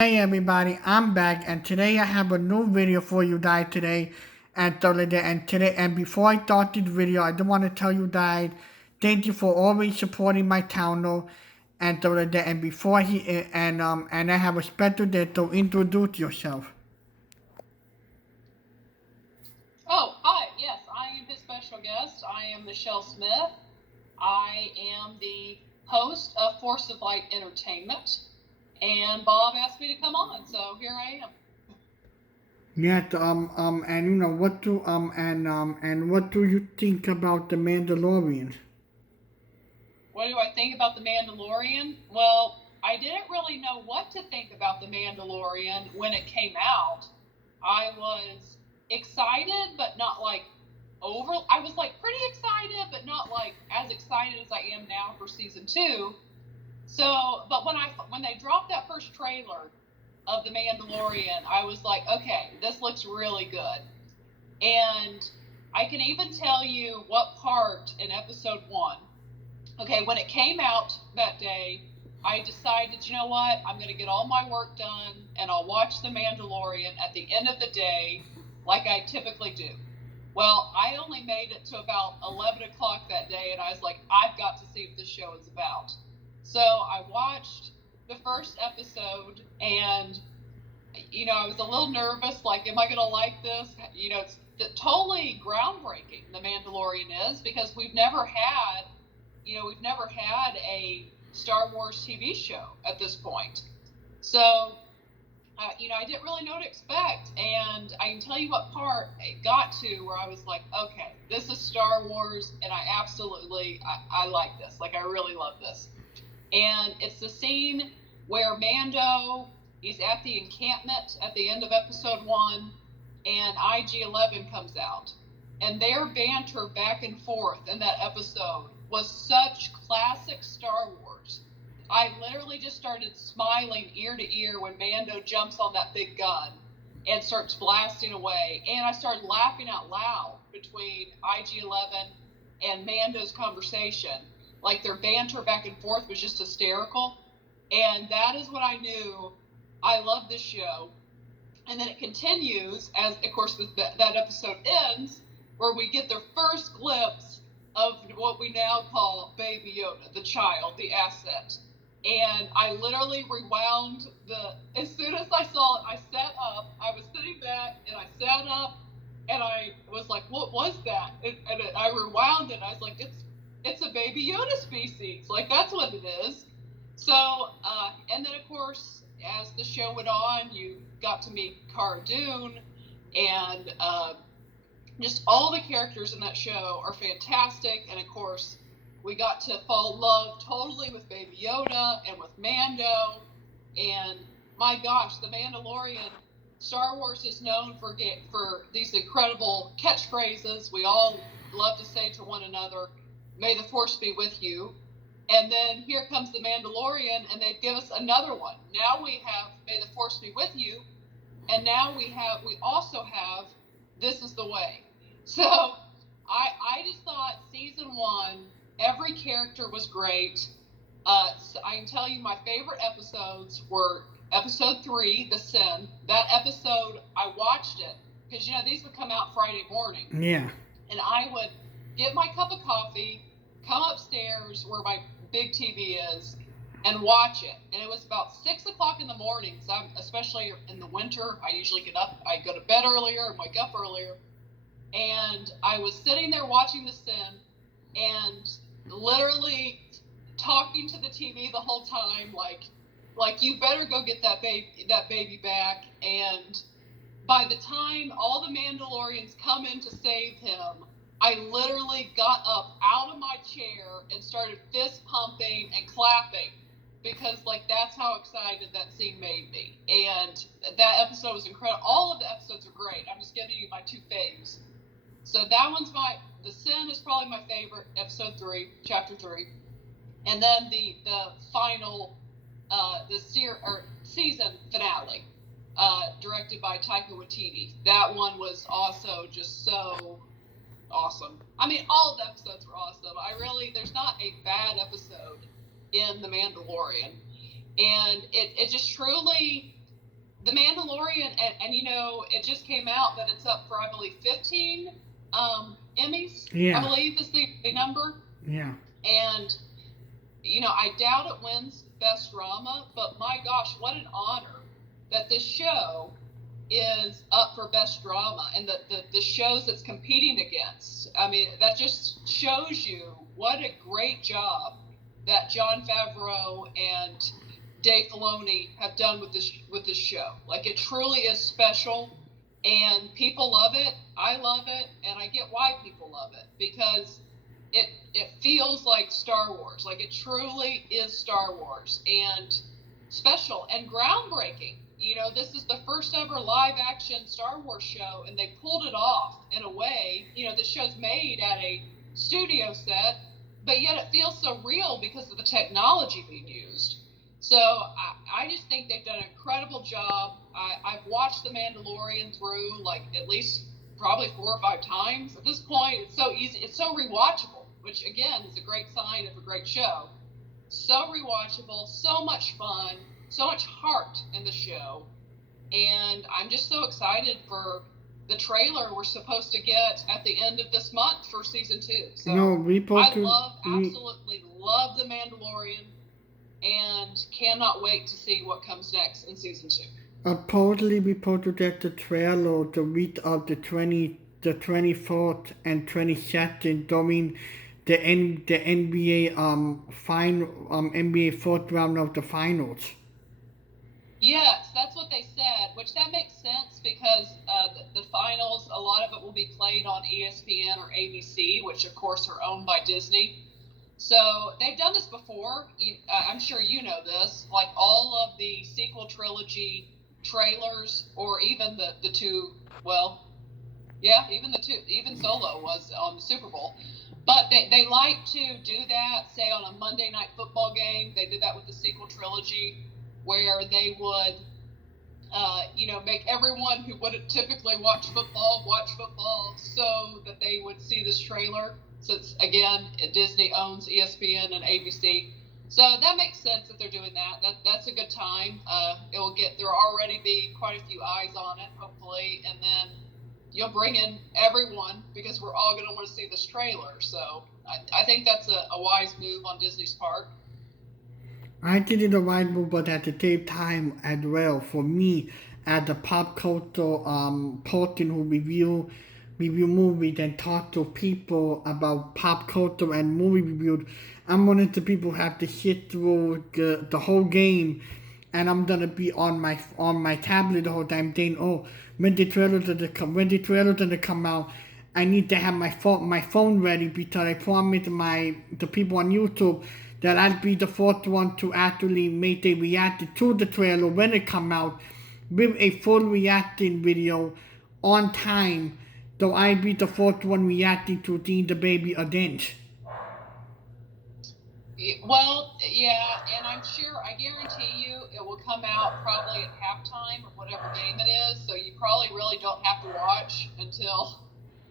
Hey everybody, I'm back and today I have a new video for you guys today and before I start this video I just want to tell you guys thank you for always supporting my channel and before he and I have a special day to introduce yourself. Oh, hi. Yes, I am his special guest. I am Michelle Smith. I am the host of Force of Light Entertainment. And Bob asked me to come on, so here I am. Yes, and you know and what do you think about the Mandalorian? What do I think about The Mandalorian? Well, I didn't really know what to think about The Mandalorian when it came out. I was excited, but not like I was like pretty excited, but not like as excited as I am now for season two. So, but when they dropped that first trailer of The Mandalorian, I was like, okay, this looks really good. And I can even tell you what part in episode one. Okay, when it came out that day, I decided, you know what? I'm going to get all my work done and I'll watch The Mandalorian at the end of the day like I typically do. Well, I only made it to about 11 o'clock that day, and I was like, I've got to see what this show is about. So I watched the first episode, and, I was a little nervous, like, am I going to like this? It's totally groundbreaking, The Mandalorian is, because we've never had a Star Wars TV show at this point. So I didn't really know what to expect. And I can tell you what part it got to where I was like, okay, this is Star Wars, and I like this. Like, I really love this. And it's the scene where Mando is at the encampment at the end of episode one, and IG-11 comes out. And their banter back and forth in that episode was such classic Star Wars. I literally just started smiling ear to ear when Mando jumps on that big gun and starts blasting away. And I started laughing out loud between IG-11 and Mando's conversation. Like their banter back and forth was just hysterical. And that is when I knew I love this show. And then it continues as, of course, that episode ends, where we get their first glimpse of what we now call Baby Yoda, the child, the asset. And I literally rewound as soon as I saw it, I sat up. I was sitting back and I sat up and I was like, what was that? I rewound it. I was like, it's a Baby Yoda species. Like, that's what it is. So, and then of course, as the show went on, you got to meet Cara Dune, and just all the characters in that show are fantastic. And of course, we got to fall in love totally with Baby Yoda and with Mando. And my gosh, The Mandalorian, Star Wars is known for these incredible catchphrases we all love to say to one another. May the Force be with you. And then here comes The Mandalorian, and they give us another one. Now we have May the Force be with you, and now we also have This is the Way. So I just thought season one, every character was great. So I can tell you my favorite episodes were episode 3, The Sin. That episode, I watched it because these would come out Friday morning, Yeah. and I would get my cup of coffee, come upstairs where my big TV is, and watch it. And it was about 6 o'clock in the morning. So especially in the winter, I usually I go to bed earlier and wake up earlier. And I was sitting there watching The Sin and literally talking to the TV the whole time, like you better go get that baby back. And by the time all the Mandalorians come in to save him, I literally got up out of my chair and started fist pumping and clapping because, like, that's how excited that scene made me. And that episode was incredible. All of the episodes are great. I'm just giving you my two faves. So The Sin is probably my favorite, episode 3, chapter 3. And then the final, season finale, directed by Taika Waititi. That one was also just so awesome. I mean, all the episodes were awesome. There's not a bad episode in The Mandalorian. And it just truly The Mandalorian, and you know, it just came out that it's up for, I believe, 15 Emmys. Yeah. I believe is the number. Yeah. And you know, I doubt it wins Best Drama, but my gosh, what an honor that this show is up for Best Drama, and the shows it's competing against. I mean, that just shows you what a great job that Jon Favreau and Dave Filoni have done with this show. Like, it truly is special, and people love it. I love it, and I get why people love it, because it feels like Star Wars. Like, it truly is Star Wars, and special and groundbreaking. You know, this is the first ever live action Star Wars show, and they pulled it off in a way. You know, the show's made at a studio set, but yet it feels so real because of the technology being used. So I just think they've done an incredible job. I've watched The Mandalorian through, like, at least probably 4 or 5 times. At this point, it's so easy. It's so rewatchable, which, again, is a great sign of a great show. So rewatchable, so much fun, so much heart in the show. And I'm just so excited for the trailer we're supposed to get at the end of this month for season 2. So absolutely love The Mandalorian, and cannot wait to see what comes next in season 2. Apparently, we supposed to get the trailer the week of the 24th and 22nd during the NBA NBA fourth round of the finals. Yes, that's what they said, which that makes sense because the finals, a lot of it will be played on ESPN or ABC, which of course are owned by Disney. So they've done this before. I'm sure you know this. Like, all of the sequel trilogy trailers, or even the two, well, yeah, even Solo was on the Super Bowl. But they like to do that, say, on a Monday Night Football game. They did that with the sequel trilogy, where they would, make everyone who wouldn't typically watch football so that they would see this trailer. Since, again, Disney owns ESPN and ABC. So that makes sense that they're doing that. That's a good time. There'll already be quite a few eyes on it, hopefully, and then you'll bring in everyone because we're all going to want to see this trailer. So I think that's a wise move on Disney's part. I think it's a wise move, but at the same time as well, for me, as a pop culture person who review movies and talk to people about pop culture and movie reviews, I'm one of the people who have to sit through the whole game, and I'm gonna be on my tablet the whole time saying, oh, when the trailers gonna come out, I need to have my phone ready, because I promised the people on YouTube that I'd be the first one to actually make a reaction to the trailer when it come out with a full reacting video on time. So I'd be the first one reacting to seeing the baby dance. Well, yeah, and I guarantee you it will come out probably at halftime of whatever game it is, so you probably really don't have to watch until,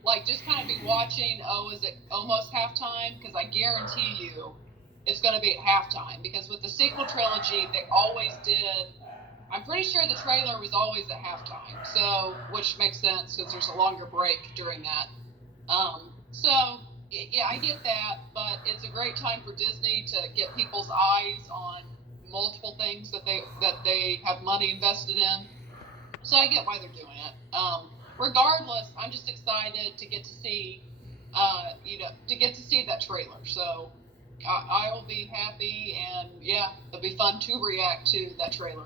like, just kind of be watching, is it almost halftime? Because I guarantee you it's going to be at halftime, because with the sequel trilogy, they always did. I'm pretty sure the trailer was always at halftime, so, which makes sense because there's a longer break during that. Yeah, I get that, but it's a great time for Disney to get people's eyes on multiple things that they have money invested in. So I get why they're doing it. Regardless, I'm just excited to get to see, that trailer. So I will be happy, and yeah, it'll be fun to react to that trailer.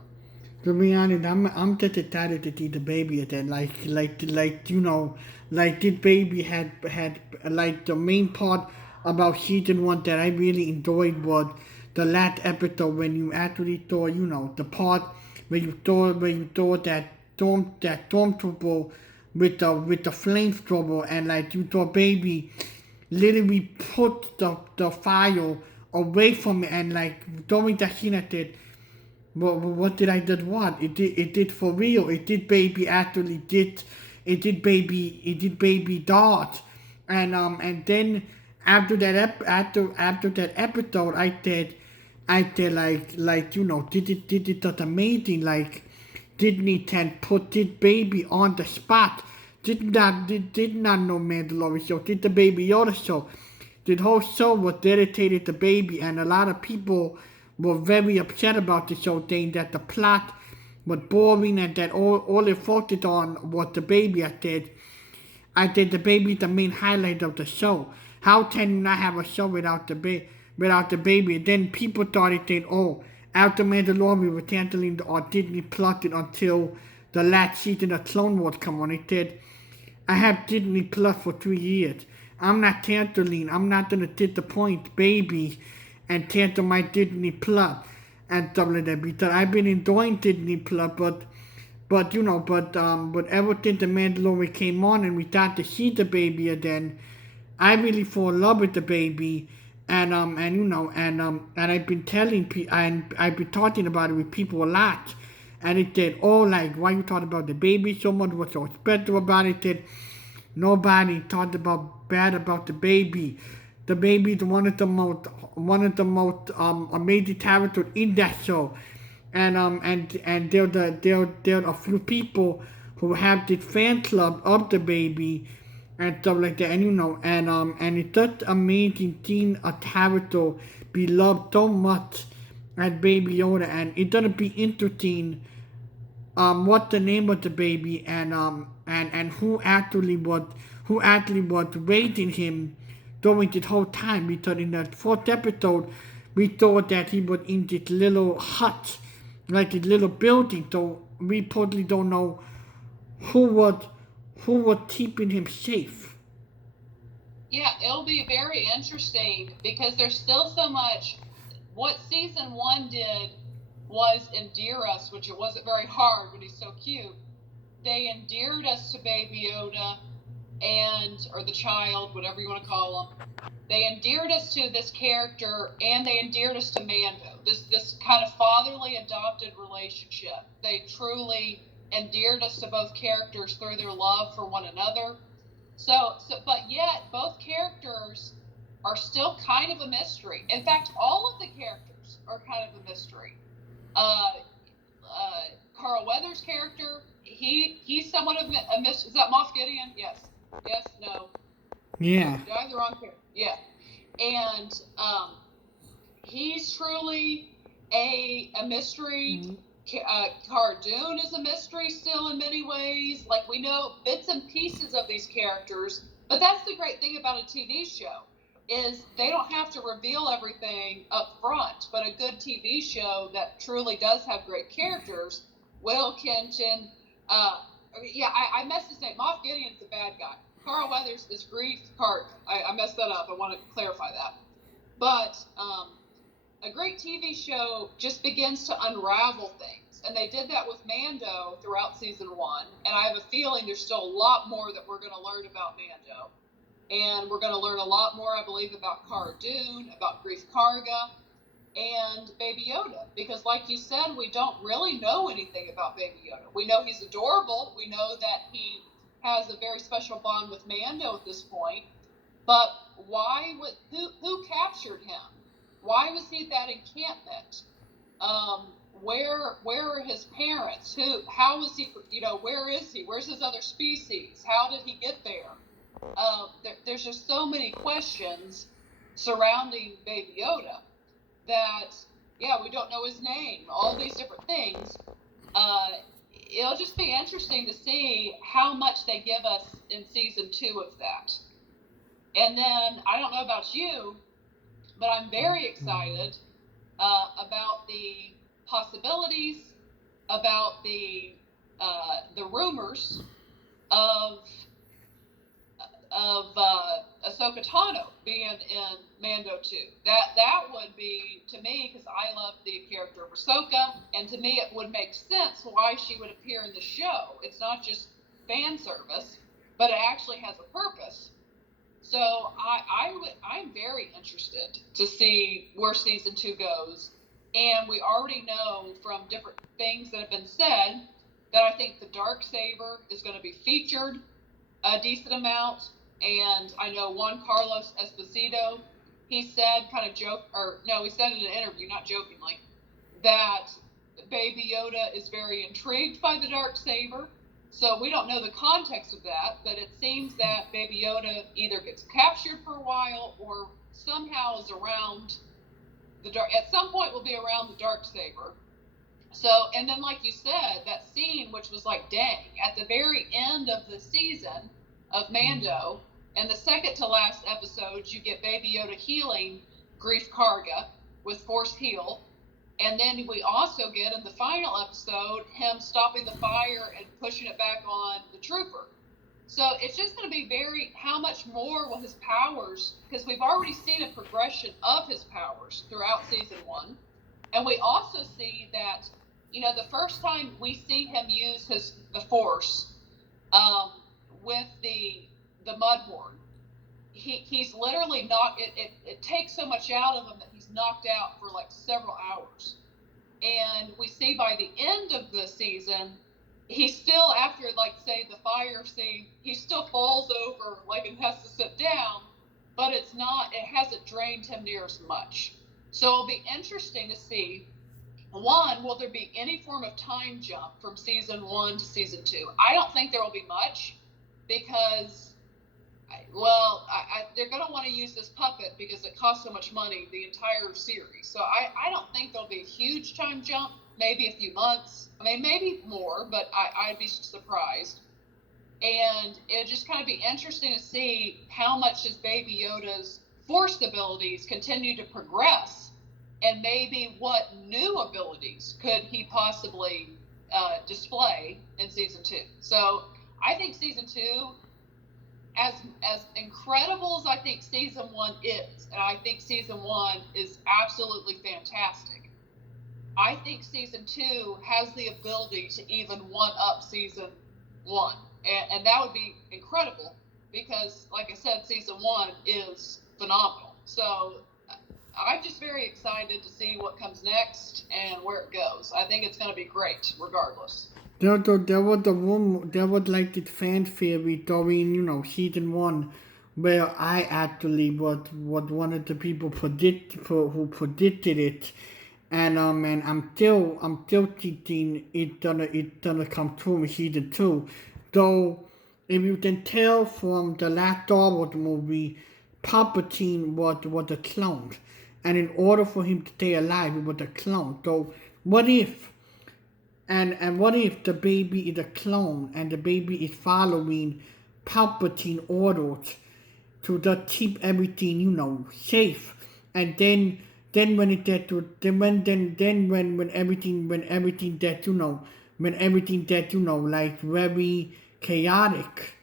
To be honest, I'm just excited to see the baby again. Like this baby had like the main part about season 1 that I really enjoyed was the last episode when you actually saw, the part where you saw that stormtrooper with the flamethrower, and like you saw baby literally put the fire away from it, and like during that scene I did. What did I did what? It did for real. It did baby actually did. It did baby dart, and then after that episode, I did did it just amazing. Like Disney Channel put this baby on the spot. Did not know Mandalorian show. Did the Baby Yoda show. The whole show was dedicated to baby, and a lot of people were very upset about the show, saying that the plot was boring and that all it focused on was the baby. I said the baby is the main highlight of the show. How can you not have a show without the baby? And then people started saying, oh, after Mandalorian was canceling or Disney Plus it until the last season of Clone Wars come on. It said, I have Disney Plus for 3 years. I'm not canceling. I'm not gonna disappoint babies and cancel my Disney Plus and stuff like that because I've been enjoying Disney Plus, but but ever since the Mandalorian came on and we got to see the baby again, I really fall in love with the baby, and I've been telling people, and I've been talking about it with people a lot, and it said, oh, like, why you talking about the baby so much? What's so special about it? That nobody talked about bad about the baby. The baby is one of the most amazing characters in that show, and there are a few people who have this fan club of the baby and stuff like that, and it's just amazing seeing a character be loved so much as Baby Yoda, and it's gonna be interesting what the name of the baby and who actually was raising him during this whole time, because in the fourth episode we thought that he was in this little hut, like this little building, so we totally don't know who was keeping him safe. Yeah, it'll be very interesting because there's still so much. What season 1 did was endear us, which it wasn't very hard when he's so cute. They endeared us to Baby Yoda or the child, whatever you want to call him. They endeared us to this character, and they endeared us to Mando. This kind of fatherly adopted relationship. They truly endeared us to both characters through their love for one another. But yet both characters are still kind of a mystery. In fact, all of the characters are kind of a mystery. Carl Weathers' character, he's somewhat of a mystery. Is that Moff Gideon? Yes. Yes. No. Yeah. Did I have the wrong character? Yeah. And he's truly a mystery. Mm-hmm. Cara Dune is a mystery still in many ways. Like, we know bits and pieces of these characters, but that's the great thing about a TV show is they don't have to reveal everything up front. But a good TV show that truly does have great characters, Will Kenton, I messed his name. Moff Gideon's the bad guy. Carl Weathers is Greef Karga. I messed that up. I want to clarify that. But a great TV show just begins to unravel things. And they did that with Mando throughout season 1. And I have a feeling there's still a lot more that we're going to learn about Mando. And we're going to learn a lot more, I believe, about Cara Dune, about Greef Karga, and Baby Yoda. Because like you said, we don't really know anything about Baby Yoda. We know he's adorable. We know that he has a very special bond with Mando at this point. But who captured him? Why was he at that encampment? Where are his parents? How was he, where is he? Where's his other species? How did he get there? There's just so many questions surrounding Baby Yoda that, we don't know his name, all these different things. It'll just be interesting to see how much they give us in season 2 of that. And then, I don't know about you, but I'm very excited about the possibilities, about the rumors of Ahsoka Tano being in Mando 2. That would be, to me, because I love the character of Ahsoka, and to me it would make sense why she would appear in the show. It's not just fan service, but it actually has a purpose. So I'm very interested to see where season 2 goes. And we already know from different things that have been said that I think the Darksaber is going to be featured a decent amount. And I know Juan Carlos Esposito, he said he said in an interview, not jokingly, that Baby Yoda is very intrigued by the Darksaber. So we don't know the context of that, but it seems that Baby Yoda either gets captured for a while or somehow is around the dark. At some point, will be around the Darksaber. So, and then like you said, that scene, which was like, dang, at the very end of the season of Mando, and the second to last episode, you get Baby Yoda healing Greef Karga with Force Heal. And then we also get in the final episode him stopping the fire and pushing it back on the trooper. So it's just going to be how much more will his powers, because we've already seen a progression of his powers throughout season 1. And we also see that, the first time we see him use the Force with the Mudhorn, he's literally it takes so much out of him that he's knocked out for like several hours. And we see by the end of the season, he's still, after like say the fire scene, he still falls over like and has to sit down, but it hasn't drained him near as much. So it'll be interesting to see, one, will there be any form of time jump from season 1 to season 2? I don't think there will be much, because they're going to want to use this puppet because it costs so much money, the entire series. So I don't think there'll be a huge time jump, maybe a few months. I mean, maybe more, but I'd be surprised. And it'll just kind of be interesting to see how much his Baby Yoda's Force abilities continue to progress, and maybe what new abilities could he possibly display in season 2. So I think season 2, as incredible as I think season 1 is, and I think season 1 is absolutely fantastic, I think season 2 has the ability to even one-up season 1. And that would be incredible, because, like I said, season 1 is phenomenal. So I'm just very excited to see what comes next and where it goes. I think it's going to be great, regardless. There was like this fan theory during, season 1, where I actually was one of the people who predicted it, and I'm still thinking it's gonna come true in season 2. Though, if you can tell from the last Star Wars movie, Palpatine was a clone, and in order for him to stay alive, he was a clone. So what if? And what if the baby is a clone and the baby is following Palpatine orders to just keep everything, safe? And then when it gets to when everything gets like very chaotic,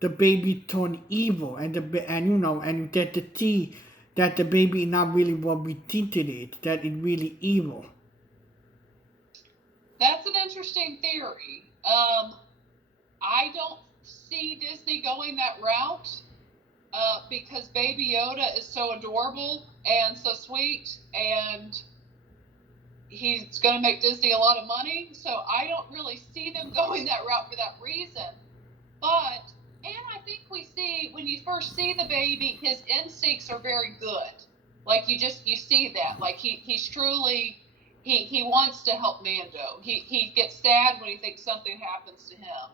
the baby turn evil, and you get to see that the baby is not really what we think it is, that it's really evil. That's an interesting theory. I don't see Disney going that route, because Baby Yoda is so adorable and so sweet, and he's going to make Disney a lot of money. So I don't really see them going that route for that reason. And I think when you first see the baby, his instincts are very good. Like you see that. Like he's truly... He wants to help Mando. He gets sad when he thinks something happens to him.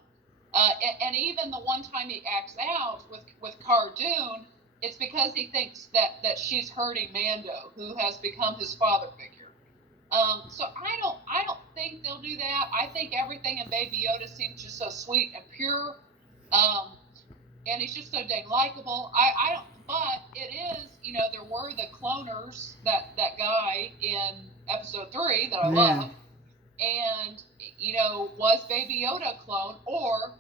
And even the one time he acts out with Cara Dune, it's because he thinks that she's hurting Mando, who has become his father figure. So I don't think they'll do that. I think everything in Baby Yoda seems just so sweet and pure. And he's just so dang likable. I don't, but it is, there were the cloners, that guy in episode 3 that I love. And, was Baby Yoda a clone, or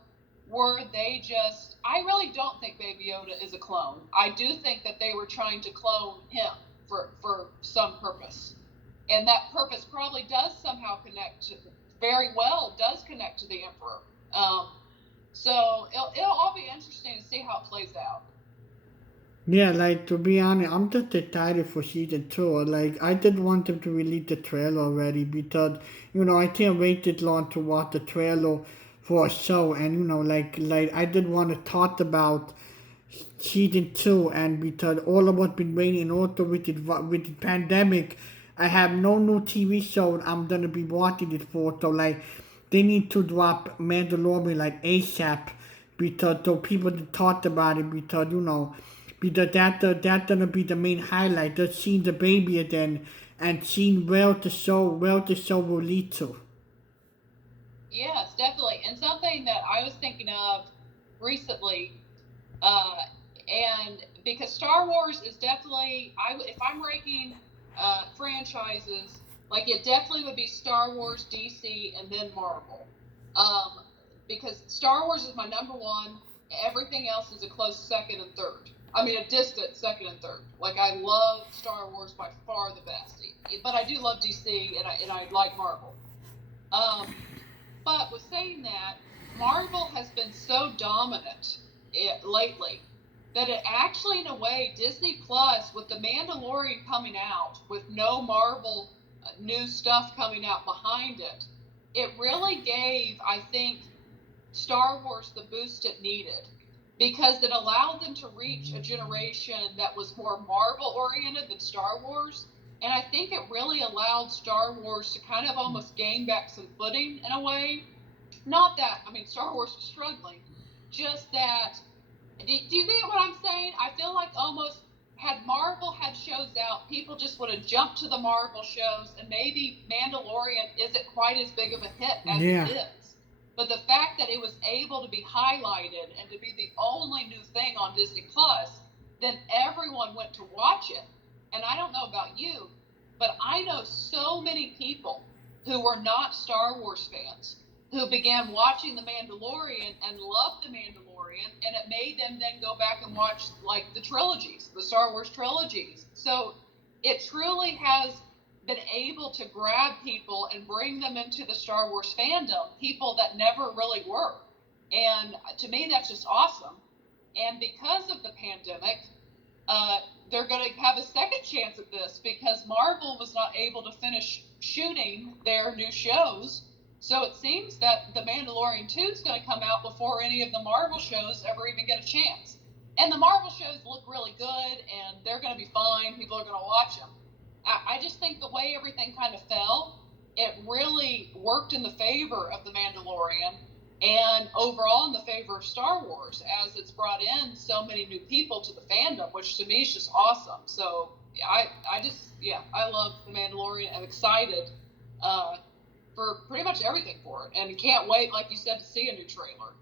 were they just... I really don't think Baby Yoda is a clone. I do think that they were trying to clone him for some purpose. And that purpose probably does somehow connect to the Emperor. So it'll all be interesting to see how it plays out. Yeah, like, to be honest, I'm just excited for season 2. Like, I just want them to release the trailer already, because, I can't wait this long to watch the trailer for a show. And, like I did want to talk about season 2, and because all of us been waiting, also with the pandemic, I have no new TV show I'm gonna be watching it for. So like, they need to drop Mandalorian like ASAP because so people to talk about it because because that's gonna be the main highlight. Just seeing the baby again and seeing where the show will lead to. Yes, definitely. And something that I was thinking of recently, uh, and because Star Wars is definitely, if I'm ranking franchises, like it definitely would be Star Wars, DC, and then Marvel. Um, because Star Wars is my number one. Everything else is a close second and third. I mean, a distant second and third. Like I love Star Wars by far the best, but I do love DC and I like Marvel. Um, but with saying that, Marvel has been so dominant lately that it actually, in a way, Disney Plus, with The Mandalorian coming out, with no Marvel new stuff coming out behind it, it really gave, I think, Star Wars the boost it needed because it allowed them to reach a generation that was more Marvel oriented than Star Wars. And I think it really allowed Star Wars to kind of almost gain back some footing in a way. Not that, I mean, Star Wars was struggling, just that. Do you get what I'm saying? I feel like almost had Marvel had shows out, people just would have jumped to the Marvel shows, and maybe Mandalorian isn't quite as big of a hit as Yeah. it is. But the fact that it was able to be highlighted and to be the only new thing on Disney Plus, then everyone went to watch it. And I don't know about you, but I know so many people who were not Star Wars fans who began watching The Mandalorian and loved The Mandalorian, and it made them then go back and watch like the trilogies, the Star Wars trilogies. So it truly has been able to grab people and bring them into the Star Wars fandom, people that never really were. And to me, that's just awesome. And because of the pandemic, they're going to have a second chance at this because Marvel was not able to finish shooting their new shows. So it seems that The Mandalorian 2 is going to come out before any of the Marvel shows ever even get a chance. And the Marvel shows look really good, and they're going to be fine. People are going to watch them. I just think the way everything kind of fell, it really worked in the favor of The Mandalorian and overall in the favor of Star Wars, as it's brought in so many new people to the fandom, which to me is just awesome. So I love The Mandalorian. I'm excited for pretty much everything for it, and can't wait, like you said, to see a new trailer.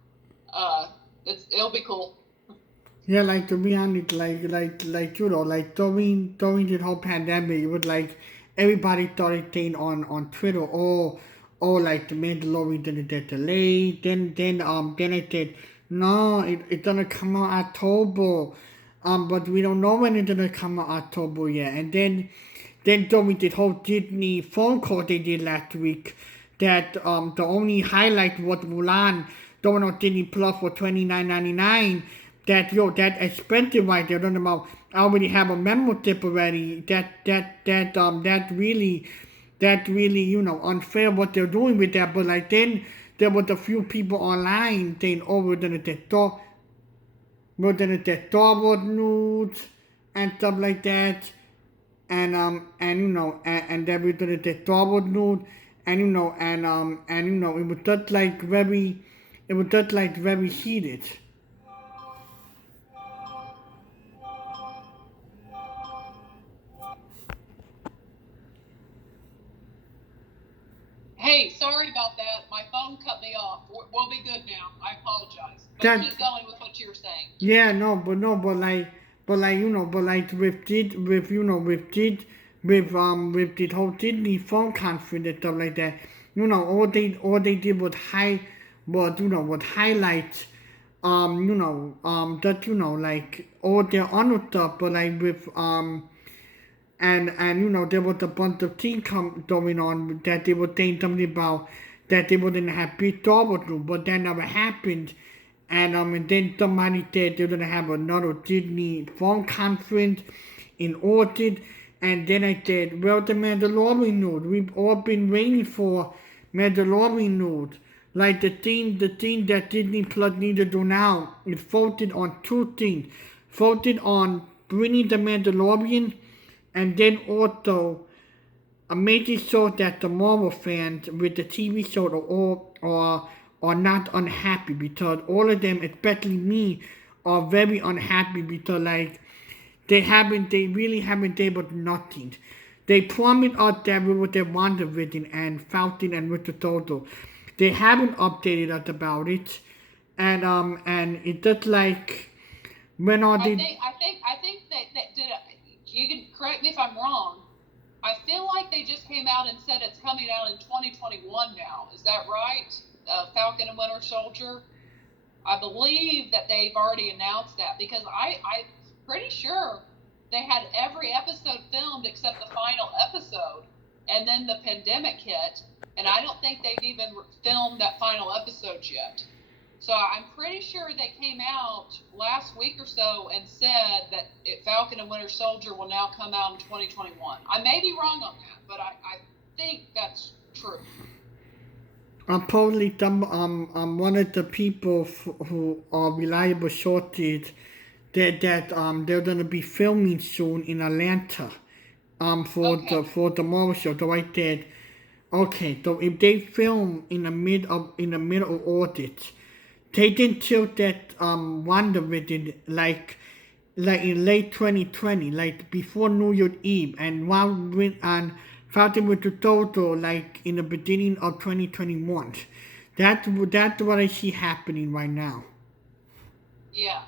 It'll be cool. Yeah, like to be honest, like during the whole pandemic, it was like everybody started saying on Twitter, like the Mandalorian didn't get delayed. Then I said, no, it's gonna come out October, but we don't know when it's gonna come out October yet. And then during the whole Disney phone call they did last week, that the only highlight was Mulan going on Disney Plus for $29.99. That expensive right there. Talking about I already have a membership already. That really unfair what they're doing with that. But like then there was a few people online saying, oh, we're gonna get Star Wars news and stuff like that. And then we're gonna get Star Wars news and it was just like very heated. Hey, sorry about that. My phone cut me off. We'll be good now. I apologize. But That keep going with what you were saying. Yeah, no, but like with the whole Disney phone conference and stuff like that, all they did was highlight that like all their honor stuff, but like with and there was a bunch of things going on that they were saying something about that they wouldn't have big Star Wars room, but that never happened. And then somebody said they're gonna have another Disney phone conference in Orchard. And then I said, well, the Mandalorian news. We've all been waiting for Mandalorian news. Like the thing that Disney Plus needs to do now is focused on two things. Focused on bringing the Mandalorian, and then also making sure that the Marvel fans with the TV show are not unhappy, because all of them, especially me, are very unhappy because like they really haven't able to nothing. They promised us that we would have WandaVision and Falcon and Winter Soldier. They haven't updated us about it, and it just like when are they? I think that did. You can correct me if I'm wrong. I feel like they just came out and said it's coming out in 2021 now. Is that right? Falcon and Winter Soldier. I believe that they've already announced that, because I'm pretty sure they had every episode filmed except the final episode, and then the pandemic hit, and I don't think they've even filmed that final episode yet. So I'm pretty sure they came out last week or so and said that Falcon and Winter Soldier will now come out in 2021. I may be wrong on that, but I think that's true. Probably one of the people who are reliable sources that they're gonna be filming soon in Atlanta for the Marvel show. So I said, okay, so if they film in the middle of August, they didn't tilt that WandaVision like in late 2020, like before New Year's Eve, and Falcon with the Total like in the beginning of 2021. That's what I see happening right now. Yeah,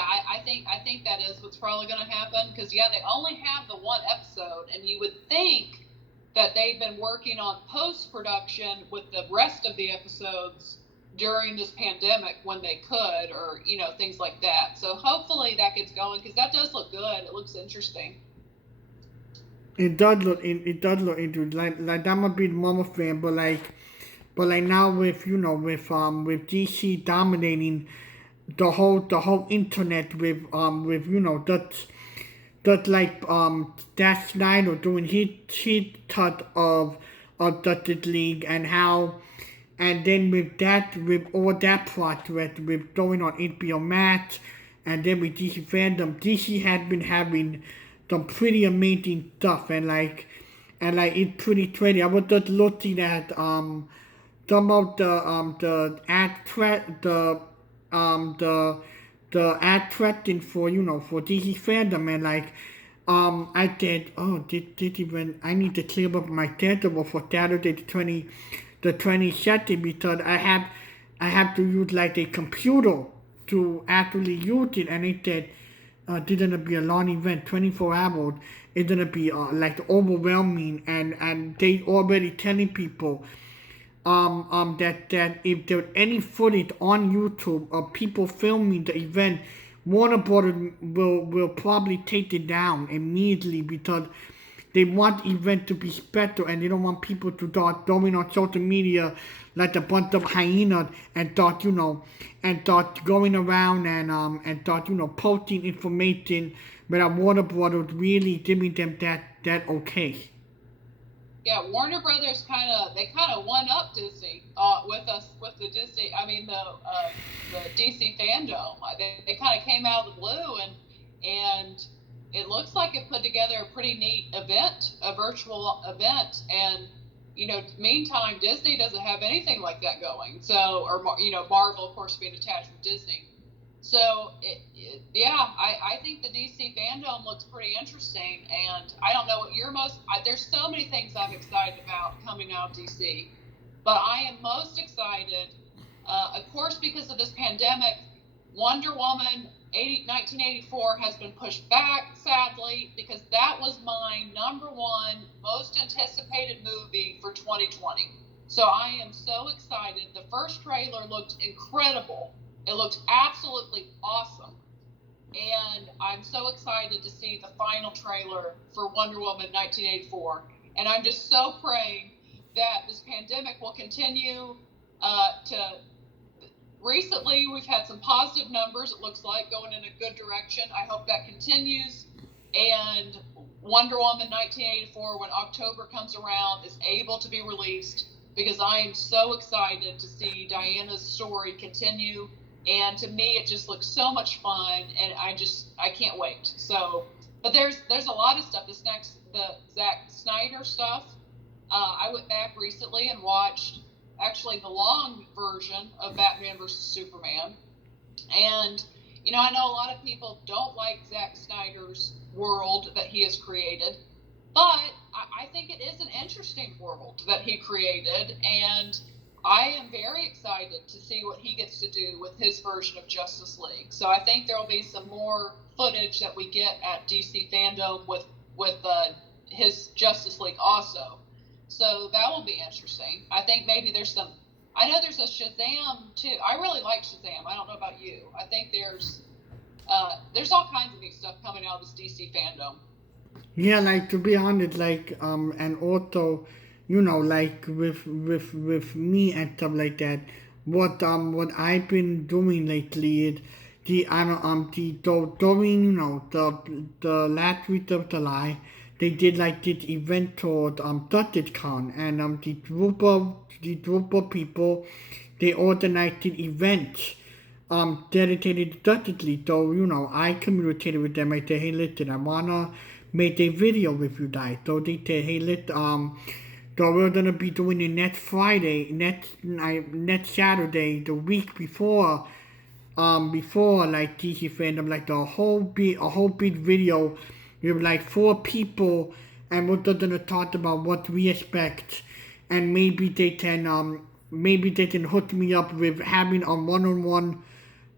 I think that is what's probably going to happen, because they only have the one episode, and you would think that they've been working on post-production with the rest of the episodes during this pandemic when they could, or things like that. So hopefully that gets going, because that does look good. It looks interesting. It does look into like I'm a big Marvel fan, but like now with with DC dominating the whole internet with that like that Snyder doing his touch of Justice League, and how, and then with all that plot with going on HBO Max, and then with DC fandom, DC had been having some pretty amazing stuff, and it's pretty trendy. I was just looking at some of the ad tracking for for DC fandom, and I said, oh, did even I need to clear up my schedule for Saturday the 22nd, because I have to use like a computer to actually use it, and it said it's gonna be a long event, 24 hours. It's gonna be like overwhelming, and they already telling people that if there's any footage on YouTube of people filming the event, Warner Brothers will probably take it down immediately, because they want the event to be special, and they don't want people to start going on social media like a bunch of hyenas and start going around and start posting information without Warner Brothers really giving them that okay. Yeah, Warner Brothers kind of one up Disney with the Disney. I mean the DC fandom. They kind of came out of the blue, and it looks like it put together a pretty neat event, a virtual event, and meantime Disney doesn't have anything like that going. So, or Marvel, of course, being attached with Disney. So I think the DC fandom looks pretty interesting, and I don't know what you're there's so many things I'm excited about coming out of DC, but I am most excited, of course, because of this pandemic. Wonder Woman 1984 has been pushed back, sadly, because that was my number one most anticipated movie for 2020. So I am so excited. The first trailer looked incredible. It looked absolutely awesome. And I'm so excited to see the final trailer for Wonder Woman 1984. And I'm just so praying that this pandemic will continue to... Recently, we've had some positive numbers, it looks like, going in a good direction. I hope that continues. And Wonder Woman 1984, when October comes around, is able to be released, because I am so excited to see Diana's story continue. And to me, it just looks so much fun, and I can't wait. So But there's a lot of stuff. The Zack Snyder stuff. I went back recently and watched actually the long version of Batman versus Superman. And, I know a lot of people don't like Zack Snyder's world that he has created, but I think it is an interesting world that he created. And I am very excited to see what he gets to do with his version of Justice League. So I think there will be some more footage that we get at DC Fandom with his Justice League also. So that will be interesting. I think maybe I know there's a Shazam too. I really like Shazam. I don't know about you. I think there's all kinds of neat stuff coming out of this DC Fandom. Yeah, like to be honest, like and also, like with me and stuff like that. What I've been doing lately is I don't during the last week of July, they did like this event called Con, and the group of people, they organized an event dedicated to Justice League. So, I communicated with them. I said, hey, listen, I wanna make a video with you guys. So they said, hey, so we're gonna be doing it next Friday, next Saturday, the week before like DC Fandom, like a whole big video with like 4 people, and we're just gonna talk about what we expect, and maybe they can hook me up with having a one-on-one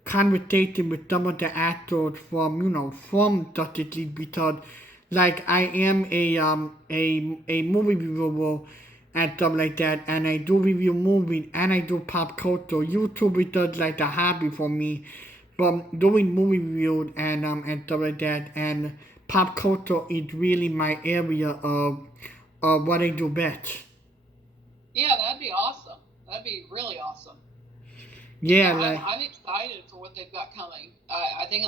conversation with some of the actors from Justice League, because like I am a movie reviewer and stuff like that, and I do review movies and I do pop culture. YouTube is just like a hobby for me, but doing movie reviews and stuff like that, and pop culture is really my area of what I do best. Yeah, that'd be awesome. That'd be really awesome. Yeah, I'm excited for what they've got coming. I think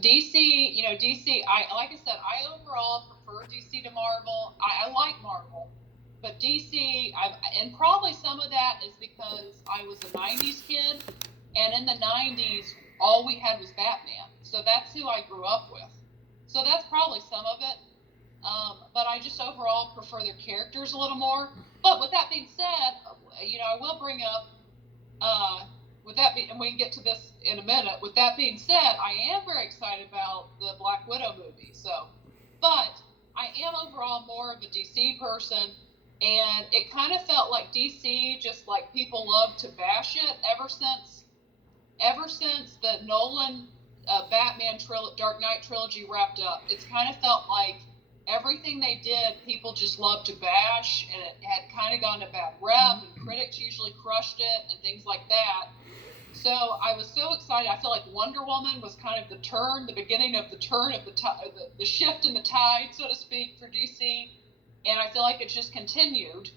DC, DC, like I said, I overall prefer DC to Marvel. I like Marvel, but DC, and probably some of that is because I was a 90s kid, and in the 90s, all we had was Batman. So that's who I grew up with. So that's probably some of it. But I just overall prefer their characters a little more. But with that being said, I will bring up, and we can get to this in a minute. With that being said, I am very excited about the Black Widow movie. But I am overall more of a DC person, and it kind of felt like DC, just like people love to bash it ever since the Nolan Batman Dark Knight trilogy wrapped up. It's kind of felt like everything they did, people just loved to bash, and it had kind of gone to bad rep, and critics usually crushed it, and things like that. So I was so excited. I feel like Wonder Woman was kind of the beginning of the turn of the shift in the tide, so to speak, for DC, and I feel like it just continued.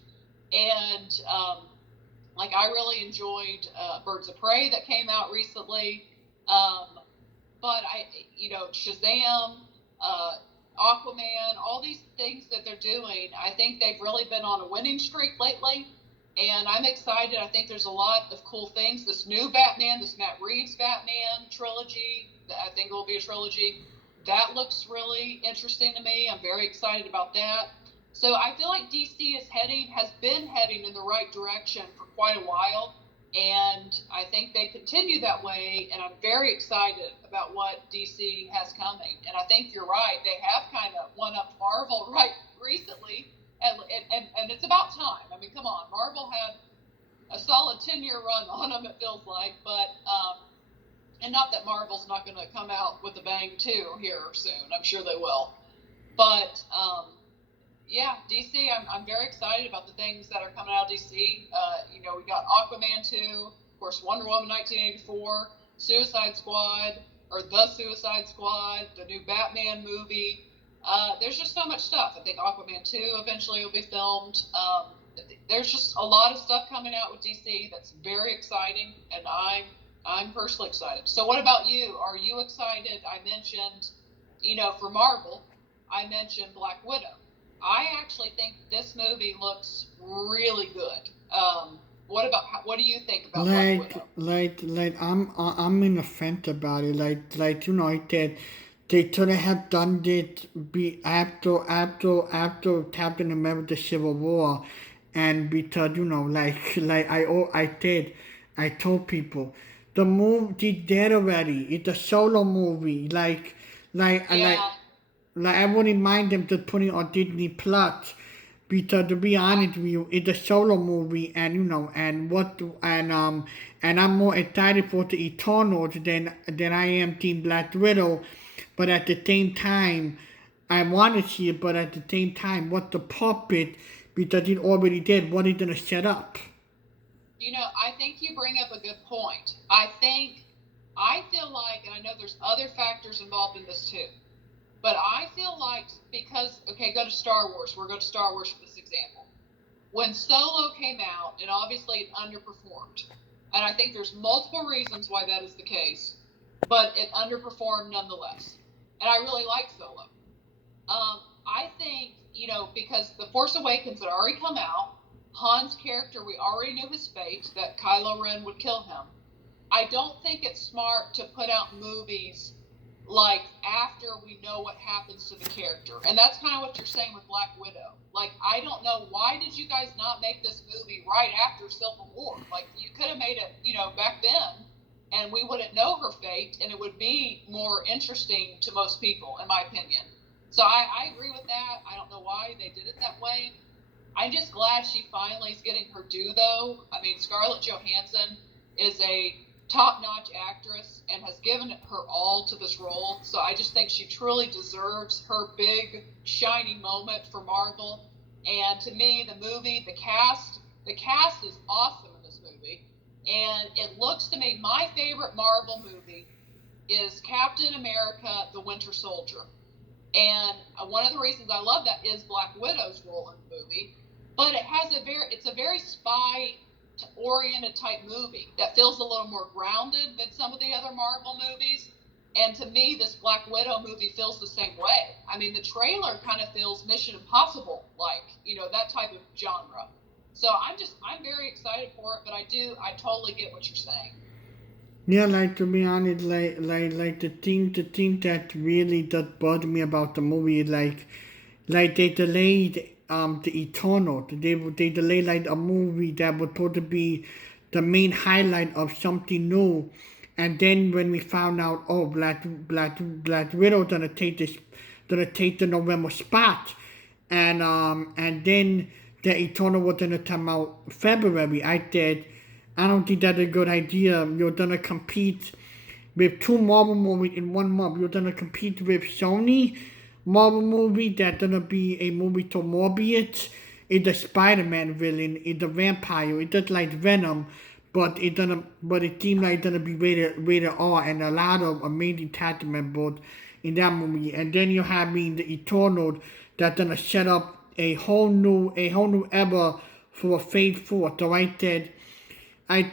And like I really enjoyed Birds of Prey that came out recently, but Shazam. Aquaman, all these things that they're doing, I think they've really been on a winning streak lately, and I'm excited. I think there's a lot of cool things. This new Batman, this Matt Reeves Batman trilogy, I think it will be a trilogy, that looks really interesting to me. I'm very excited about that. So I feel like DC has been heading in the right direction for quite a while, and I think they continue that way, and I'm very excited about what DC has coming. And I think you're right, they have kind of one-upped Marvel right recently, and it's about time. I mean, come on, Marvel had a solid 10-year run on them, it feels like, but and not that Marvel's not going to come out with a bang too here soon. I'm sure they will, but yeah, DC, I'm very excited about the things that are coming out of DC. We got Aquaman 2, of course, Wonder Woman 1984, Suicide Squad, or The Suicide Squad, the new Batman movie. There's just so much stuff. I think Aquaman 2 eventually will be filmed. There's just a lot of stuff coming out with DC that's very exciting, and I'm personally excited. So what about you? Are you excited? I mentioned, for Marvel, I mentioned Black Widow. I actually think this movie looks really good. What do you think about Black Widow? I'm in a fence about it. I said They couldn't have done it after Captain America Civil War, and because like I told people the movie dead already. It's a solo movie. Like like Yeah. like I wouldn't mind them just putting on Disney Plus, because to be honest with you, it's a solo movie, and and I'm more excited for the Eternals than I am Team Black Widow, but at the same time, I want to see it, but at the same time, what the puppet, because it already did, what is gonna set up? I think you bring up a good point. I feel like, and I know there's other factors involved in this too, but I feel like because, okay, go to Star Wars. We're going to Star Wars for this example. When Solo came out, and obviously it underperformed, and I think there's multiple reasons why that is the case, but it underperformed nonetheless. And I really like Solo. I think, because The Force Awakens had already come out, Han's character, we already knew his fate, that Kylo Ren would kill him. I don't think it's smart to put out movies like after we know what happens to the character. And that's kind of what you're saying with Black Widow. Like, I don't know, why did you guys not make this movie right after Civil War? Like, you could have made it, back then, and we wouldn't know her fate, and it would be more interesting to most people, in my opinion. So I agree with that. I don't know why they did it that way. I'm just glad she finally is getting her due, though. I mean, Scarlett Johansson is a top-notch actress and has given her all to this role. So I just think she truly deserves her big, shiny moment for Marvel. And to me, the cast is awesome in this movie. And it looks to me, my favorite Marvel movie is Captain America: The Winter Soldier. And one of the reasons I love that is Black Widow's role in the movie. But it's a very spy oriented type movie that feels a little more grounded than some of the other Marvel movies. And to me, this Black Widow movie feels the same way. I mean, the trailer kind of feels Mission Impossible like, that type of genre. So I'm very excited for it, but I totally get what you're saying. Yeah, like to be honest, like the thing that really does bother me about the movie, like they delayed the Eternal. They delayed like a movie that was supposed to be the main highlight of something new, and then when we found out, oh, Black Widow gonna take the November spot, and then the Eternal was gonna come out February. I don't think that's a good idea. You're gonna compete with two Marvel movies in 1 month. You're gonna compete with Sony Marvel movie that's gonna be a movie to Morbius. It's a Spider-Man villain. It's a vampire. It's just like Venom, but it seems like it's gonna be rated R, and a lot of amazing cast members in that movie. And then you have me in the Eternal that's gonna set up a whole new era for Phase 4. So I did. I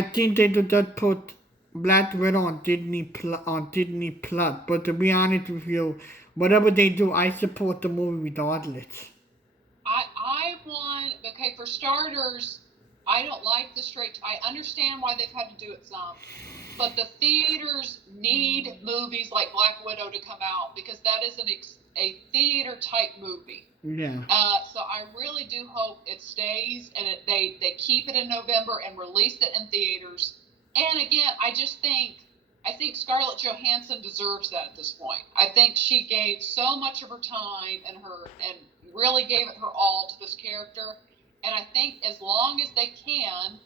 think they should just put Black Widow on Disney Plus. But to be honest with you, whatever they do, I support the movie regardless. Okay, for starters, I don't like the straight. I understand why they've had to do it some, but the theaters need movies like Black Widow to come out because that is a theater type movie. Yeah. So I really do hope it stays and they keep it in November and release it in theaters. And again, I think Scarlett Johansson deserves that at this point. I think she gave so much of her time and really gave it her all to this character. And I think as long as they can,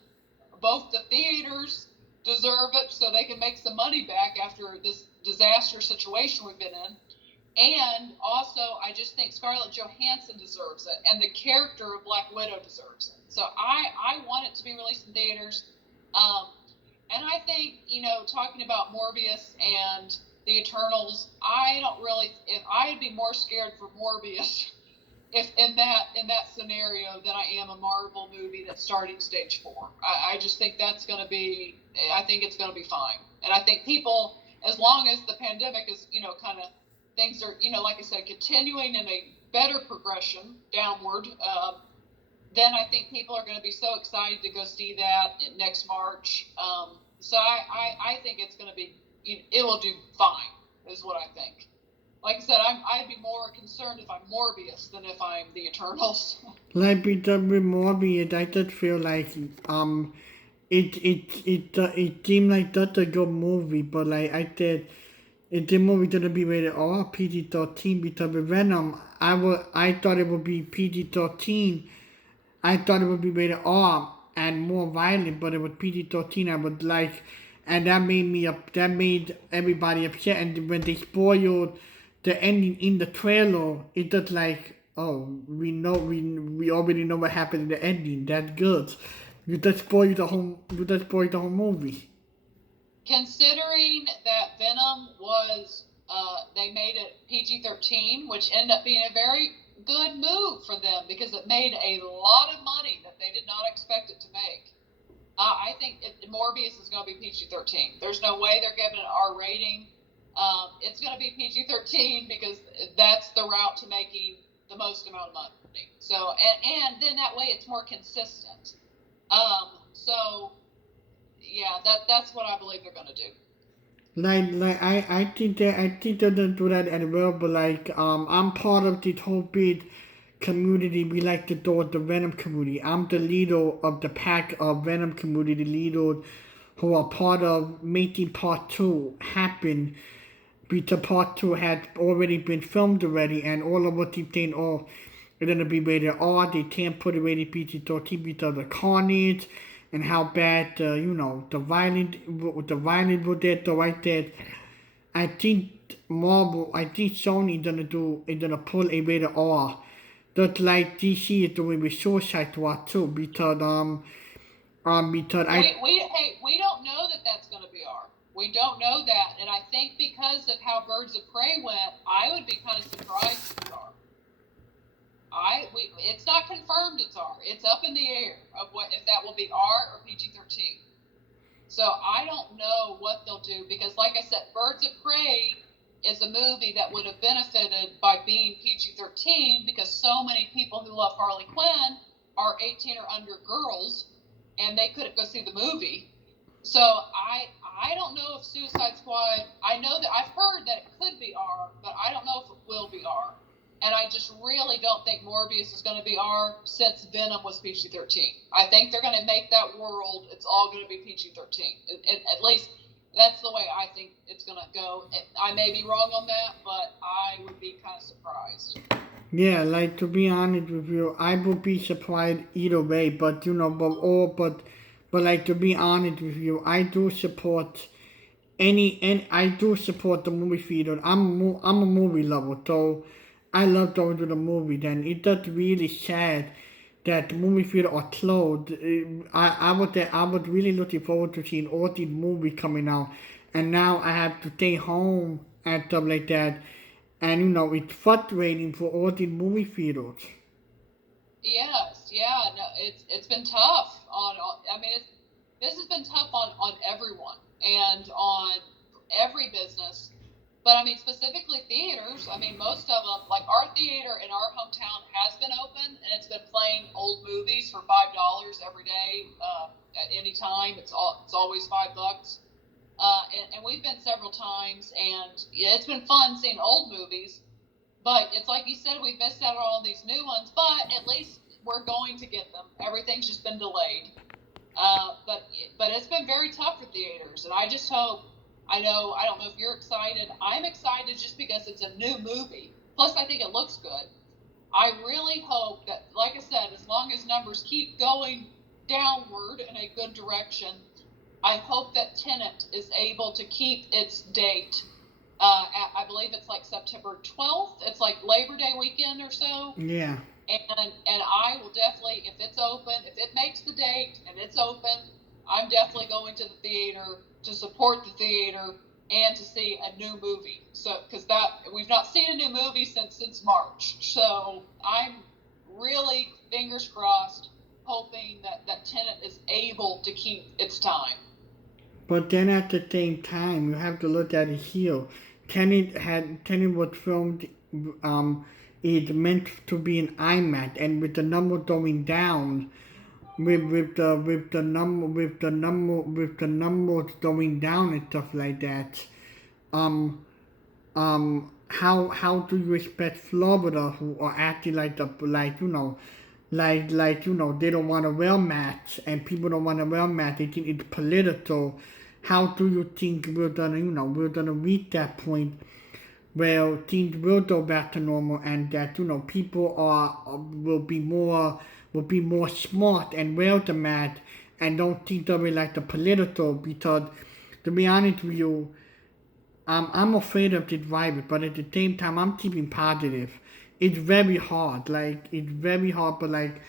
both the theaters deserve it so they can make some money back after this disaster situation we've been in. And also, I just think Scarlett Johansson deserves it, and the character of Black Widow deserves it. So I want it to be released in theaters. And I think, talking about Morbius and the Eternals, I don't really. If I'd be more scared for Morbius if in that scenario than I am a Marvel movie that's starting stage 4. I just think that's going to be. I think it's going to be fine, and I think people, as long as the pandemic is, kind of things are, like I said, continuing in a better progression downward, then I think people are going to be so excited to go see that next March. So I think it's going to be, it will do fine. is what I think. Like I said, I'd be more concerned if I'm Morbius than if I'm the Eternals. Like with Morbius, I just feel like it seemed like that's a good movie, but like I said, the movie gonna be rated R, PG-13, because with Venom, I thought it would be PG-13. I thought it would be rated R and more violent, but it was PG-13. I was like, and that made me up. That made everybody upset. And when they spoiled the ending in the trailer, it just like, oh, we already know what happened in the ending. That's good. You just spoiled the whole movie. Considering that Venom was, they made it PG-13, which ended up being a very good move for them because it made a lot of money that they did not expect it to make. I think Morbius is going to be PG-13. There's no way they're giving it an R rating. It's going to be PG-13 because that's the route to making the most amount of money. So, and then that way it's more consistent. So yeah, that's what I believe they're going to do. I think they're gonna do that as well, but like I'm part of this whole big community. We like to do the Venom community. I'm the leader of the pack of Venom community leaders who are part of making part 2 happen, because part 2 had already been filmed already, and all of what they think, oh, it's gonna be rated R. They can't put it rated PG-13 because of the carnage and how bad the violent was there. So I said, I think Sony is gonna pull a rated R, just like DC is doing with Suicide Squad too, because we don't know that that's going to be R. We don't know that, and I think because of how Birds of Prey went, I would be kind of surprised if it's R. It's not confirmed it's R. It's up in the air of what if that will be R or PG-13. So I don't know what they'll do because, like I said, Birds of Prey is a movie that would have benefited by being PG-13 because so many people who love Harley Quinn are 18 or under girls, and they couldn't go see the movie. So I don't know if Suicide Squad. I know that I've heard that it could be R, but I don't know if it will be R. And I just really don't think Morbius is going to be R since Venom was PG-13. I think they're going to make that world, it's all going to be PG-13. At least that's the way I think it's going to go. I may be wrong on that, but I would be kind of surprised. Yeah, like to be honest with you, I would be surprised either way, but but like to be honest with you, I do support I do support the movie theater. I'm a movie lover, so I love going to the movie. Then it's just really sad that the movie theater are closed. I was really looking forward to seeing all these movies coming out, and now I have to stay home and stuff like that. And it's frustrating for all these movie theaters. Yes, yeah, no, it's been tough on. I mean, this has been tough on everyone and on every business. But I mean, specifically theaters. I mean, most of them, like our theater in our hometown, has been open and it's been playing old movies for $5 every day at any time. It's always $5. And we've been several times, and yeah, it's been fun seeing old movies. But it's like you said, we've missed out on all these new ones. But at least we're going to get them. Everything's just been delayed. But it's been very tough for theaters, and I just hope. I don't know if you're excited. I'm excited just because it's a new movie. Plus, I think it looks good. I really hope that, like I said, as long as numbers keep going downward in a good direction, I hope that Tenet is able to keep its date. I believe it's like September 12th. It's like Labor Day weekend or so. Yeah. And I will definitely, if it's open, if it makes the date and it's open, I'm definitely going to the theater to support the theater and to see a new movie. So, because we've not seen a new movie since March. So I'm really fingers crossed, hoping that Tenet is able to keep its time. But then at the same time, you have to look at it here. Tenet was filmed. It meant to be an IMAX, and with the number going down. With the numbers going down and stuff like that, how do you expect Florida, who are acting like the like you know, like you know, they don't want to wear masks and people don't want to wear masks. They think it's political. How do you think we're gonna reach that point where things will go back to normal and that people will be more smart and wear the mask and don't think of it like the political, because to be honest with you, I'm afraid of this virus, but at the same time, I'm keeping positive. It's very hard. Like, it's very hard, but like,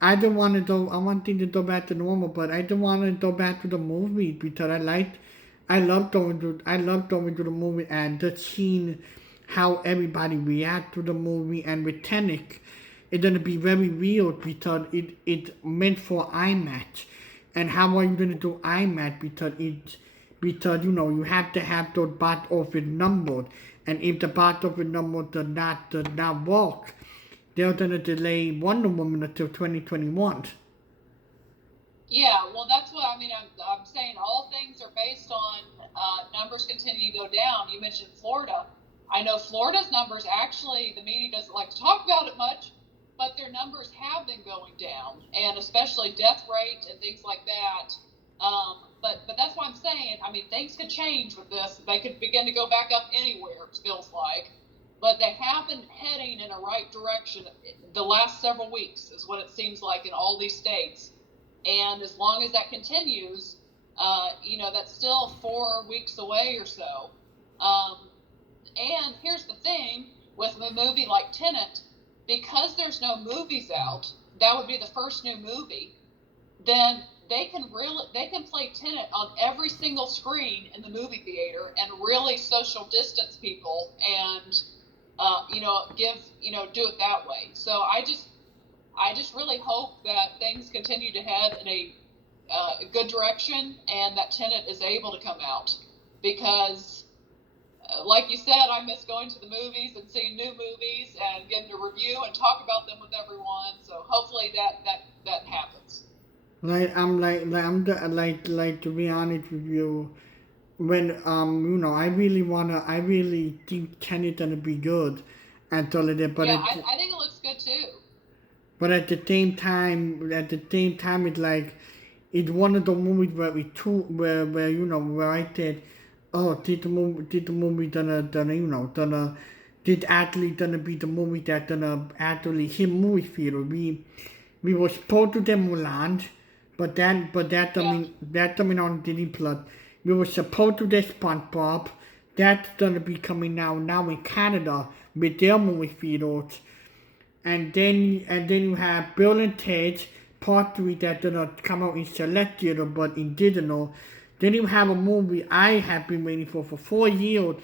I don't want to go. I want things to go back to normal, but I don't want to go back to the movies because I love going to the movie and just seeing how everybody react to the movie. And with Tenet, it's gonna be very real because it's meant for IMAX. And how are you gonna do IMAX because you have to have those box office numbers, and if the box office numbers does not work, they're gonna delay Wonder Woman until 2021. Yeah, well, that's what I mean. I'm saying all things are based on numbers continue to go down. You mentioned Florida. I know Florida's numbers actually, the media doesn't like to talk about it much, but their numbers have been going down, and especially death rate and things like that. But that's why I'm saying, I mean, things could change with this. They could begin to go back up anywhere, it feels like. But they have been heading in a right direction the last several weeks, is what it seems like in all these states. And as long as that continues, that's still 4 weeks away or so. And here's the thing with a movie like Tenet, because there's no movies out, that would be the first new movie, then they can play Tenet on every single screen in the movie theater and really social distance people and do it that way. So I just really hope that things continue to head in a good direction and that Tenet is able to come out, because like you said, I miss going to the movies and seeing new movies and getting to review and talk about them with everyone. So hopefully that happens. To be honest with you, when I really think Tenet gonna be good, and all of that, Yeah, I think it looks good too. but at the same time, it's like it's one of the movies where we too where I said, oh, did the movie did actually gonna be the movie that gonna actually hit movie theater. We were supposed to get Mulan, Yeah, that coming on Disney Plus. We were supposed to get SpongeBob. That's gonna be coming now in Canada with their movie theaters. And then you have Bill and Ted Part 3 that did not come out in select theater but in digital. Then you have a movie I have been waiting for 4 years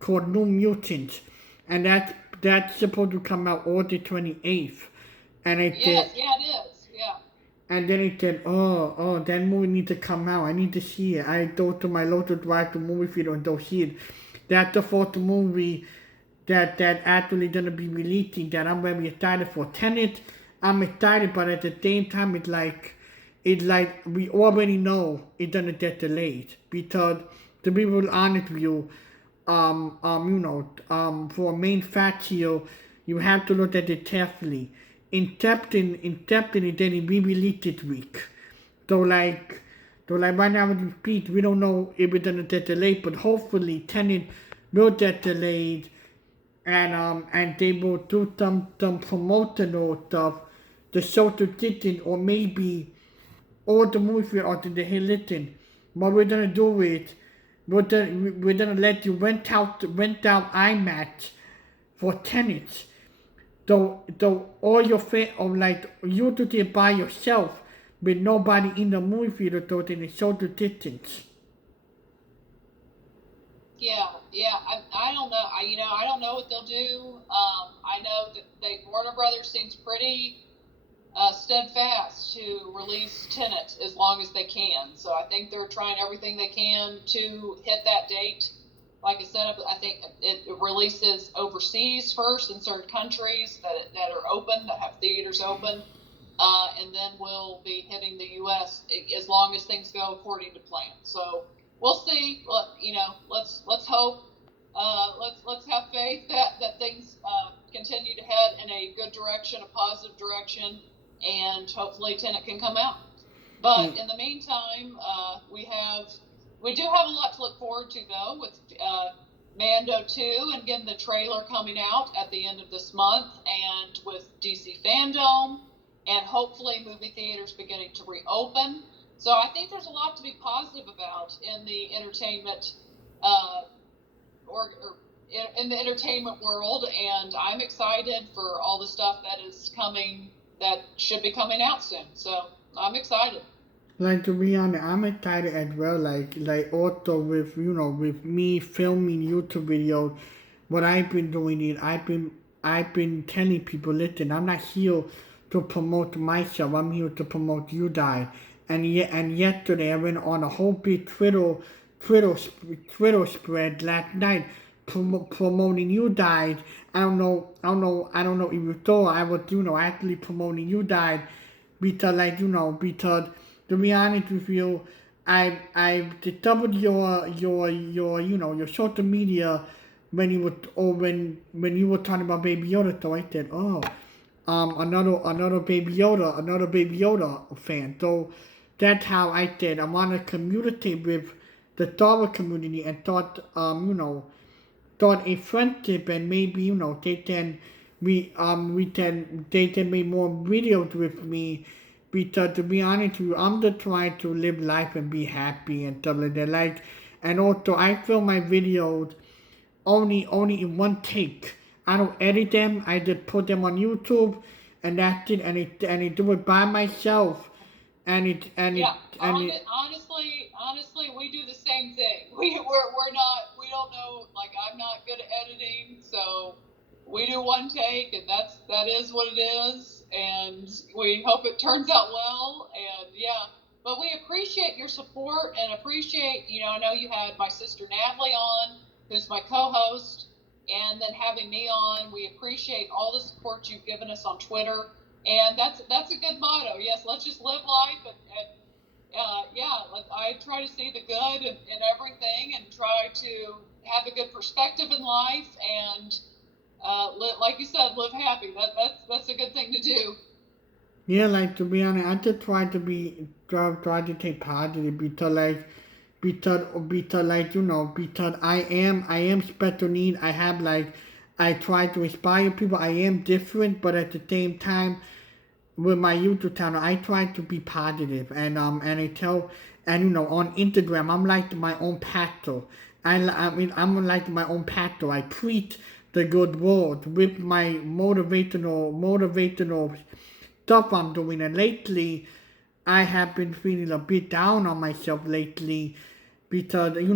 called New Mutants. And that's supposed to come out August 28th. And I said, yes, yeah, it is. Yeah. and then I said, oh, that movie needs to come out. I need to see it. I go to my local drive to movie theater and don't see it. That's the fourth movie that actually gonna be releasing that I'm very excited for. Tenet, I'm excited, but at the same time, it's like we already know it's gonna get delayed because, to be real honest with you, for a main fact here, you have to look at it carefully. Inception is getting re-released this week. So like, right now with speech, we don't know if it's gonna get delayed, but hopefully Tenet will get delayed, and they will do some promotional stuff, the social distance, or maybe all the movies are to the hey, listen, what we're gonna do is we're gonna let you rent out IMAX for tenants. Though all your or like you do it by yourself with nobody in the movie theater, though in the social distance. Yeah, yeah. I don't know. I don't know what they'll do. I know that Warner Brothers seems pretty steadfast to release Tenet as long as they can. So I think they're trying everything they can to hit that date. Like I said, I think it releases overseas first in certain countries that are open, that have theaters open, and then we'll be hitting the U.S. as long as things go according to plan. So we'll see. Well, let's hope let's have faith that things continue to head in a good direction, a positive direction, and hopefully Tenet can come out. But in the meantime, we do have a lot to look forward to though, with Mando 2 and getting the trailer coming out at the end of this month, and with DC Fandom, and hopefully movie theaters beginning to reopen. So I think there's a lot to be positive about in the entertainment or in the entertainment world, and I'm excited for all the stuff that is coming, that should be coming out soon. So I'm excited. Like, to be honest, I'm excited as well. Like also with, with me filming YouTube videos, what I've been doing is I've been telling people, listen, I'm not here to promote myself. I'm here to promote you guys. And yesterday I went on a whole big Twitter spread last night promoting you guys. I don't know if you thought I was, actually promoting you guys, because, because, to be honest with you, I discovered your social media when you were, when you were talking about Baby Yoda. So I said, oh, another Baby Yoda fan. So that's how I said I want to communicate with the Star Wars community, and thought, start a friendship, and maybe, they can make more videos with me, because, to be honest with you, I'm just trying to live life and be happy and stuff like that. And also I film my videos only in one take. I don't edit them. I just put them on YouTube, and that's it. And I do it by myself. And it and it Yeah, and it honestly, we do the same thing. We're not, we don't know, like, I'm not good at editing, so we do one take, and that is what it is, and we hope it turns out well. And yeah, but we appreciate your support, and appreciate, I know you had my sister Natalie on, who's my co-host, and then having me on. We appreciate all the support you've given us on Twitter, and that's a good motto. Yes, let's just live life, and yeah, I try to see the good in everything, and try to have a good perspective in life, and like you said, live happy. That's a good thing to do. Yeah, like, to be honest, I just try to take positive, because, because I am special need. I try to inspire people. I am different, but at the same time, with my YouTube channel, I try to be positive, and I tell, and, on Instagram, I'm like my own pastor. I'm like my own pastor. I preach the good word with my motivational stuff I'm doing. And lately, I have been feeling a bit down on myself lately, because, I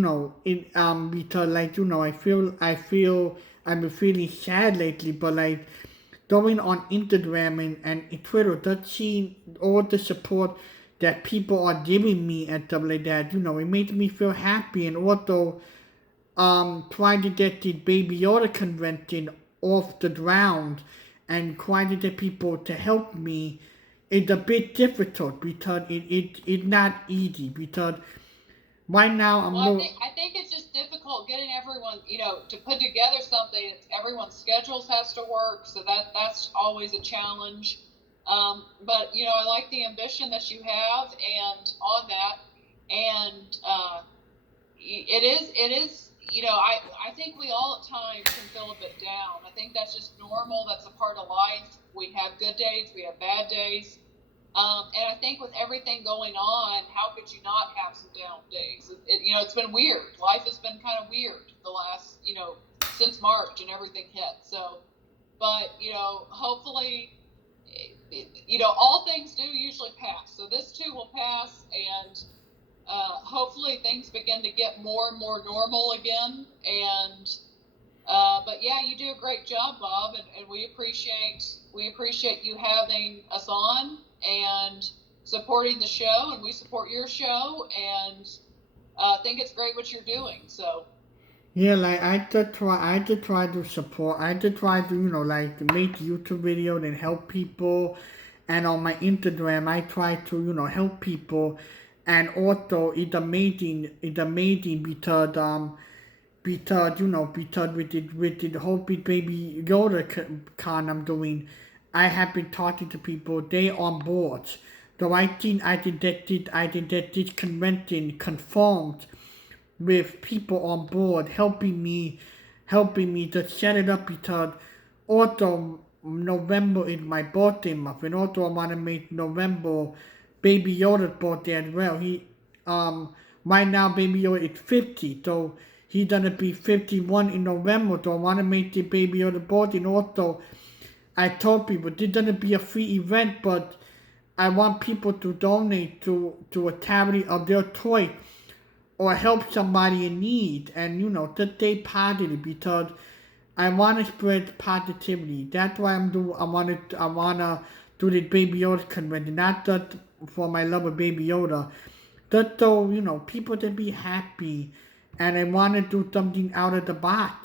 feel I've been feeling sad lately. But, going on Instagram and Twitter, just seeing all the support that people are giving me and stuff like that, it makes me feel happy. And also, trying to get the Baby Yoda convention off the ground, and trying to get people to help me, is a bit difficult, because it's not easy, because right now I'm Well, I think it's just difficult getting everyone, to put together something. Everyone's schedules has to work, so that's always a challenge. But I like the ambition that you have, and on that, and it is. I think we all at times can feel a bit down. I think that's just normal. That's a part of life. We have good days, we have bad days. And I think with everything going on, how could you not have some down days? It's been weird. Life has been kind of weird the last, since March and everything hit. So, but, hopefully, all things do usually pass. So this too will pass, and hopefully things begin to get more and more normal again. And but yeah, you do a great job, Bob, and we appreciate you having us on and supporting the show, and we support your show, and think it's great what you're doing. So yeah, I just try to support. I just try to, make YouTube videos and help people. And on my Instagram, I try to, help people. And also, it's amazing because, because with the whole Big Baby Yoda con I'm doing, I have been talking to people. They on board. So I think I think that this convention confirmed with people on board helping me to set it up, because also November is my birthday month, and also I want to make November Baby Yoda's birthday as well. He right now Baby Yoda is 50, so he's gonna be 51 in November. So I want to make the Baby Yoda birthday, and also I told people this is gonna be a free event, but I want people to donate to a charity of their choice or help somebody in need, and to stay positive, because I want to spread positivity. That's why I wanna do the Baby Yoda convention, not just for my love of Baby Yoda, just so people to be happy, and I want to do something out of the box.